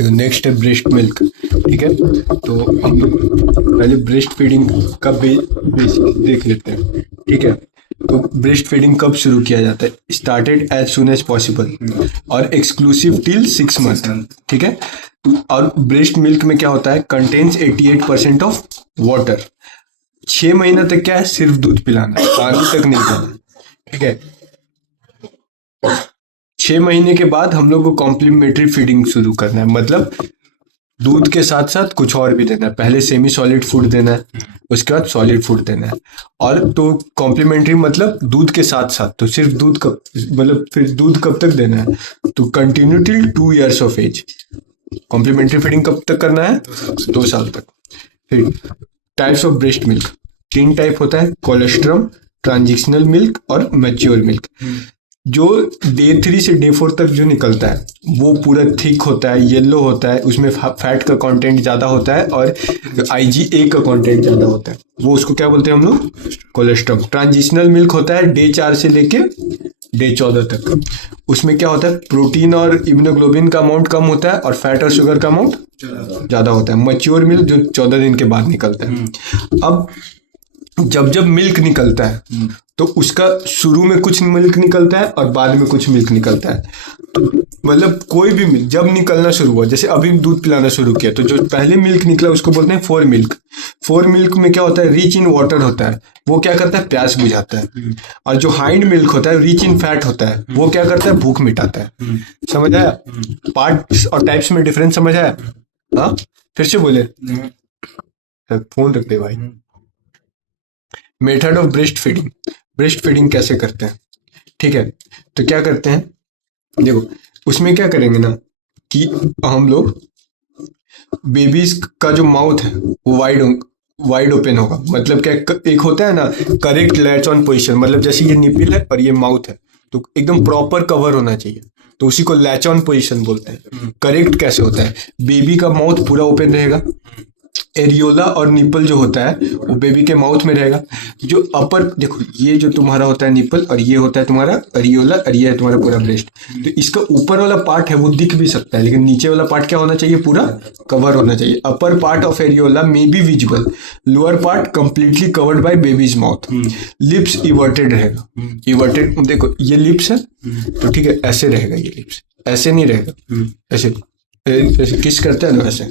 देखो नेक्स्ट है breast milk. ठीक है, तो हम पहले ब्रेस्ट फीडिंग का बेसिक देख लेते हैं। ठीक है, तो ब्रेस्ट फीडिंग कब शुरू किया जाता है? Started as soon as possible और एक्सक्लूसिव टिल 6 मंथ। ठीक है, और ब्रेस्ट मिल्क में क्या होता है? Contains 88% of water. 6 महीना तक क्या है? सिर्फ दूध पिलाना, पानी तक नहीं देना। ठीक है, 6 महीने के बाद हम लोग को कॉम्प्लीमेंट्री फीडिंग शुरू करना है, मतलब दूध के साथ साथ कुछ और भी देना है। पहले सेमी सॉलिड फूड देना है, उसके बाद सॉलिड फूड देना है। और तो कॉम्प्लीमेंट्री मतलब दूध के साथ साथ, तो सिर्फ दूध कब, मतलब फिर दूध कब तक देना है? तो continue till 2 years of age. Complementary feeding कब तक करना है? 2 साल तक। फिर types of breast milk 3 type होता है, कोलेस्ट्रम, ट्रांजिशनल मिल्क और मैच्योर मिल्क। जो डे 3 से डे 4 तक जो निकलता है वो पूरा थिक होता है, येलो होता है, उसमें फैट का कंटेंट ज़्यादा होता है और IgA का कंटेंट ज़्यादा होता है, वो उसको क्या बोलते हैं हम लोग? कोलेस्ट्रम। ट्रांजिशनल मिल्क होता है डे 4 से लेके डे 14 तक। उसमें क्या होता है? प्रोटीन और इम्यूनोग्लोबिन का अमाउंट कम होता है और फैट और शुगर का अमाउंट ज़्यादा होता है। मैच्योर मिल्क जो 14 दिन के बाद निकलता है। अब जब मिल्क निकलता है तो उसका शुरू में कुछ मिल्क निकलता है और बाद में कुछ मिल्क निकलता है। तो मतलब कोई भी मिल्क जब निकलना शुरू हुआ, जैसे अभी दूध पिलाना शुरू किया, तो जो पहले मिल्क निकला उसको बोलते हैं फोर मिल्क। फोर मिल्क में क्या होता है? रिच इन वाटर होता है, वो क्या करता है? प्यास बुझाता है। और जो हाइंड मिल्क होता है रिच इन फैट होता है, वो क्या करता है? भूख मिटाता है। समझ आया? पार्ट्स और टाइप्स में डिफरेंस समझ आया? हाँ, फिर से बोले, फोन रख दे भाई। Method of breast feeding. Breast feeding कैसे करते हैं? ठीक है, तो क्या करते हैं, देखो उसमें क्या करेंगे ना कि हम लोग बेबीज का जो माउथ है वो वाइड ओपन होगा। मतलब क्या, एक होता है ना करेक्ट लैच ऑन पोजीशन, मतलब जैसे ये निपिल है और ये माउथ है तो एकदम प्रॉपर कवर होना चाहिए, तो उसी को लैच ऑन पोजीशन बोलते हैं। करेक्ट कैसे होता है? बेबी का माउथ पूरा ओपन रहेगा, एरियोला और निपल जो होता है वो बेबी के माउथ में रहेगा। जो अपर, देखो ये जो तुम्हारा होता है निपल और ये होता है तुम्हारा एरियोला और ये है तुम्हारा पूरा ब्रेस्ट। तो इसका ऊपर वाला पार्ट है वो दिख भी सकता है, लेकिन नीचे वाला पार्ट क्या होना चाहिए? पूरा कवर होना चाहिए। Upper part of areola may be visible, lower part completely covered by baby's mouth. Lips everted रहेगा, इवर्टेड, देखो ये लिप्स है तो ठीक है ऐसे रहेगा, ये लिप्स ऐसे नहीं रहेगा, ऐसे किस करते हैं ना वैसे।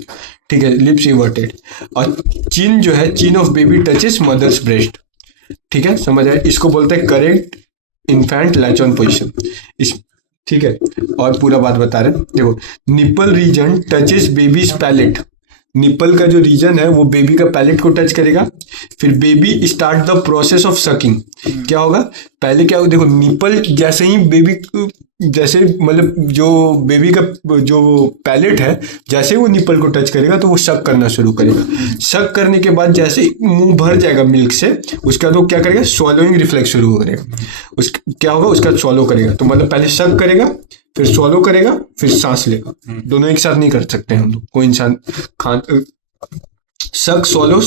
ठीक है, लिप्स इवर्टेड। और चिन जो है, chin of baby touches mother's breast. ठीक है, समझ आए? इसको बोलते हैं correct infant latch on position. इस ठीक है, और पूरा बात बता रहे हैं। देखो nipple region touches baby's palate. Nipple का जो रीजन है वो बेबी का पैलेट को टच करेगा। फिर baby start the process of sucking. क्या होगा? पहले क्या होगा? देखो निपल जैसे ही बेबी, जैसे मतलब जो बेबी का जो पैलेट है जैसे वो निपल को टच करेगा तो वो शक करना शुरू करेगा। शक करने के बाद जैसे मुंह भर जाएगा मिल्क से, उसके बाद वो क्या करेगा? स्वॉलोइंग रिफ्लेक्स शुरू करेगा। उस क्या होगा? उसका स्वॉलो करेगा, तो मतलब पहले शक करेगा फिर स्वॉलो करेगा फिर सांस लेगा। दोनों एक साथ नहीं कर सकते हम लोग, कोई इंसान शक स्वॉलो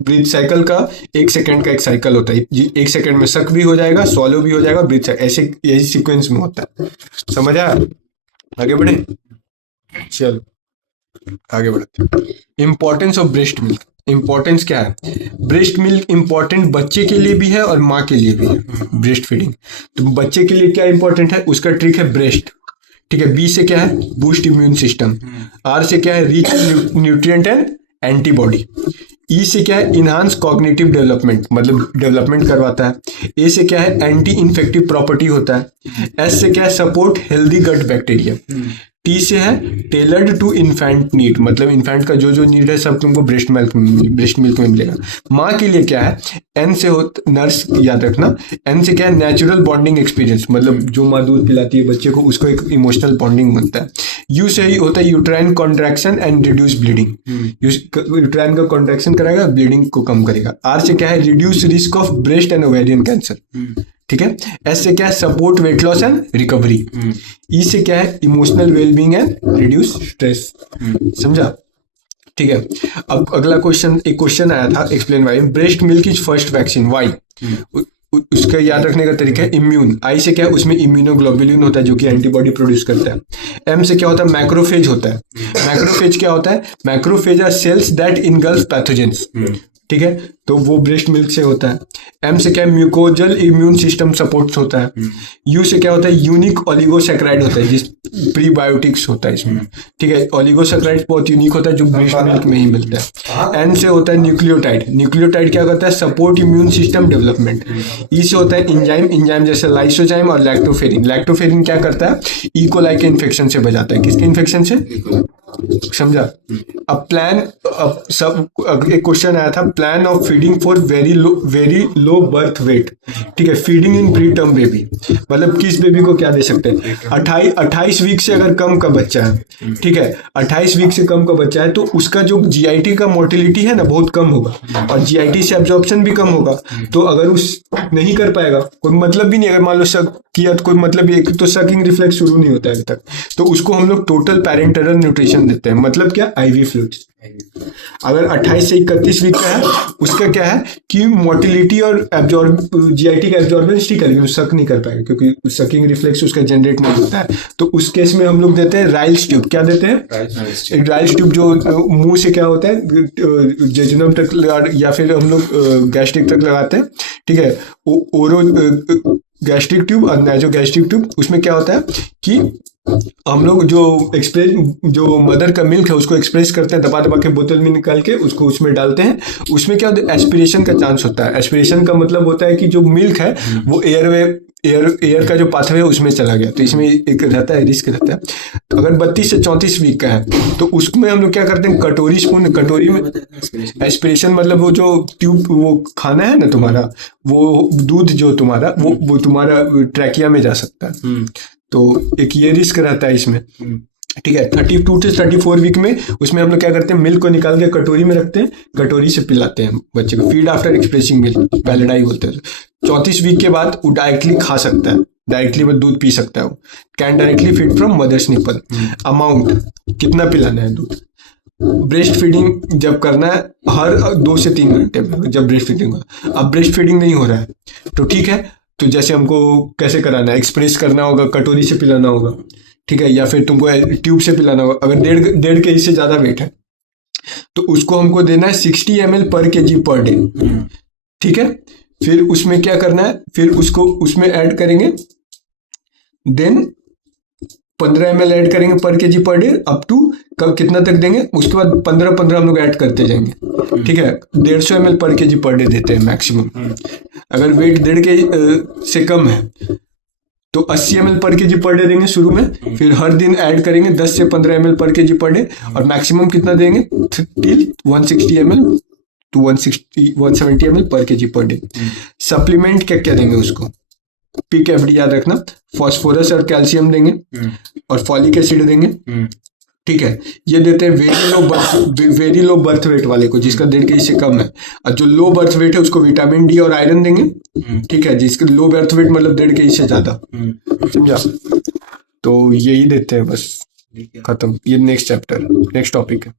ब्रीथ साइकिल का 1 सेकंड का एक साइकिल होता है। 1 सेकंड में शक भी हो जाएगा, स्वॉलो भी हो जाएगा, ब्रीथ साइकिल, ऐसे यही सीक्वेंस में होता है। समझ आया? आगे बढ़े, चलो आगे बढ़ते। Importance of breast milk. Importance क्या है? ब्रेस्ट मिल्क इंपॉर्टेंट बच्चे के लिए भी है और माँ के लिए भी है। ब्रेस्ट फीडिंग तो बच्चे के लिए क्या इंपॉर्टेंट है? उसका ट्रिक है ब्रेस्ट। ठीक है, बी से क्या है? Boost immune system. आर से क्या है? Rich nutrient and antibody. E से क्या है? इनहांस कॉग्निटिव डेवलपमेंट, मतलब डेवलपमेंट करवाता है। ए से क्या है? एंटी इन्फेक्टिव प्रॉपर्टी होता है। एस से क्या है? Support healthy gut bacteria. T से है टेलर्ड टू इन्फेंट नीड, मतलब इन्फेंट का जो जो नीड है सब तुमको ब्रेस्ट मिल्क में मिलेगा। माँ के लिए क्या है? एन से हो नर्स, याद रखना। एन से क्या है? नेचुरल बॉन्डिंग एक्सपीरियंस, मतलब जो माँ दूध पिलाती है बच्चे को उसको एक इमोशनल बॉन्डिंग बनता है। यू से ही होता है uterine contraction and reduce bleeding. Uterine का कॉन्ट्रैक्शन कराएगा, ब्लीडिंग को कम करेगा। आर से क्या है? Reduce risk of breast and ovarian cancer. ठीक है, एस से क्या है? Support weight loss and recovery. E से क्या है? Emotional wellbeing and reduce stress. समझा? ठीक है, अब अगला क्वेश्चन, एक क्वेश्चन आया था, explain why breast milk is first vaccine, why. उसका याद रखने का तरीका है इम्यून। आई से क्या है? उसमें इम्यूनोग्लोबुलिन होता है जो कि एंटीबॉडी प्रोड्यूस करता है। एम से क्या होता है? मैक्रोफेज होता है। मैक्रोफेज क्या होता है? Macrophage are cells that engulf pathogens, ठीक है, तो वो ब्रेस्ट मिल्क से होता है। एम से क्या है? म्यूकोजल इम्यून सिस्टम सपोर्ट होता है। यू से क्या होता है? यूनिक ओलिगोसैकेराइड होता है, जिस प्रीबायोटिक्स होता है इसमें, ठीक है, ओलिगोसैकेराइड बहुत यूनिक होता है जो ब्रेस्ट मिल्क में ही मिलता है। एन से होता है न्यूक्लियोटाइड, न्यूक्लियोटाइड क्या करता है? Support immune system development. E से होता है इंजाइम, इंजाइम जैसे लाइसोजाइम और लैक्टोफेरिन। लैक्टोफेरिन क्या करता है? ई कोलाई के इन्फेक्शन से बचाता है। किसके इन्फेक्शन से? समझा? अब प्लान, अब सब एक क्वेश्चन आया था, plan of feeding for very low birth weight, ठीक है, फीडिंग इन प्री टर्म बेबी, मतलब किस बेबी को क्या दे सकते हैं? 28 वीक से अगर कम का बच्चा है, ठीक है, 28 वीक से कम का बच्चा है तो उसका जो जीआईटी का मोर्टिलिटी है ना बहुत कम होगा और जीआईटी से एब्जॉर्प्शन भी कम होगा। तो अगर उस नहीं कर पाएगा, कोई मतलब भी नहीं, अगर मान लो शक किया तो कोई मतलब भी, एक तो सकिंग रिफ्लेक्स शुरू नहीं होता है अभी तक, तो उसको हम लोग टोटल पैरेंटरल न्यूट्रिशन देते हैं। मतलब क्या? Ivy fluids. अगर 28 से 31 वीक का है उसका क्या है कि मोटिलिटी और जीआईटी का एब्जॉर्बेंस ठीक है, लेकिन सक नहीं कर पाएगा क्योंकि सकिंग रिफ्लेक्स उसका जनरेट नहीं होता है। तो उस केस में हम लोग देते हैं राइल्स ट्यूब। क्या देते हैं? एक राइल्स ट्यूब जो मुंह से क्या होता है जेजुनम तक या फिर हम लोग गैस्ट्रिक तक लगाते हैं, ठीक है, ओरो गैस्ट्रिक ट्यूब और नाइजो गैस्ट्रिक ट्यूब। उसमें क्या होता है कि हम लोग जो मदर का मिल्क है उसको एक्सप्रेस करते हैं, दबा दबा के बोतल में निकाल के उसको उसमें डालते हैं। उसमें क्या होता है? एस्पिरेशन का चांस होता है। एस्पिरेशन का मतलब होता है कि जो मिल्क है वो एयर का जो पाथवे है उसमें चला गया, तो इसमें एक रहता है, रिस्क रहता है। तो अगर 32 से 34 वीक का है तो उसमें हम लोग क्या करते हैं? कटोरी में एस्पिरेशन, मतलब वो जो ट्यूब वो खाना है ना तुम्हारा, वो दूध जो तुम्हारा वो तुम्हारा ट्रैकिया में जा सकता है। तो एक ये रिस्क रहता है इसमें, ठीक है। 32 से 34 वीक में उसमें हम लोग क्या करते हैं? मिल्क को निकाल के कटोरी में रखते हैं, कटोरी से पिलाते हैं बच्चे को। फीड आफ्टर एक्सप्रेसिंग मिल्क, पैलेडाई बोलते हैं। 34 वीक के बाद वो डायरेक्टली खा सकता है, डायरेक्टली वो दूध पी सकता है। वो can directly feed from mother's nipple. Amount कितना पिलाना है दूध? ब्रेस्ट फीडिंग जब करना है हर 2 से 3 घंटे में, जब ब्रेस्ट फीडिंग हो। अब ब्रेस्ट फीडिंग नहीं हो रहा है तो ठीक है, तो जैसे हमको कैसे कराना है? एक्सप्रेस करना होगा, कटोरी से पिलाना होगा, ठीक है, या फिर तुमको ट्यूब से पिलाना होगा। अगर 1.5 kg से ज़्यादा वेट है तो उसको हमको देना है 60 ml पर kg पर डे, ठीक है। फिर उसमें क्या करना है? फिर उसको उसमें ऐड करेंगे, देन 15 ml ऐड करेंगे पर kg per day, up to कब कितना तक देंगे? उसके बाद 15 हम लोग ऐड करते जाएंगे, ठीक है। 150 ml पर kg पर डे देते हैं मैक्सिमम। अगर वेट 1.5 kg से कम है तो 80 ml पर kg पर डे देंगे शुरू में, फिर हर दिन ऐड करेंगे 10 से 15 ml पर kg पर डे, और मैक्सिमम कितना देंगे? टिल 160 ml टू 170 ml पर kg पर डे। सप्लीमेंट क्या क्या देंगे उसको? PKFD याद रखना, फॉस्फोरस और कैल्शियम देंगे और फॉलिक एसिड देंगे, ठीक है। ये देते हैं वेरी लो बर्थ वेट वाले को, जिसका 1.5 kg से कम है। और जो लो बर्थ वेट है उसको विटामिन डी और आयरन देंगे, ठीक है, जिसके लो बर्थ वेट मतलब 1.5 kg से ज्यादा, समझा? तो यही देते हैं, बस खत्म। ये नेक्स्ट चैप्टर, नेक्स्ट टॉपिक है।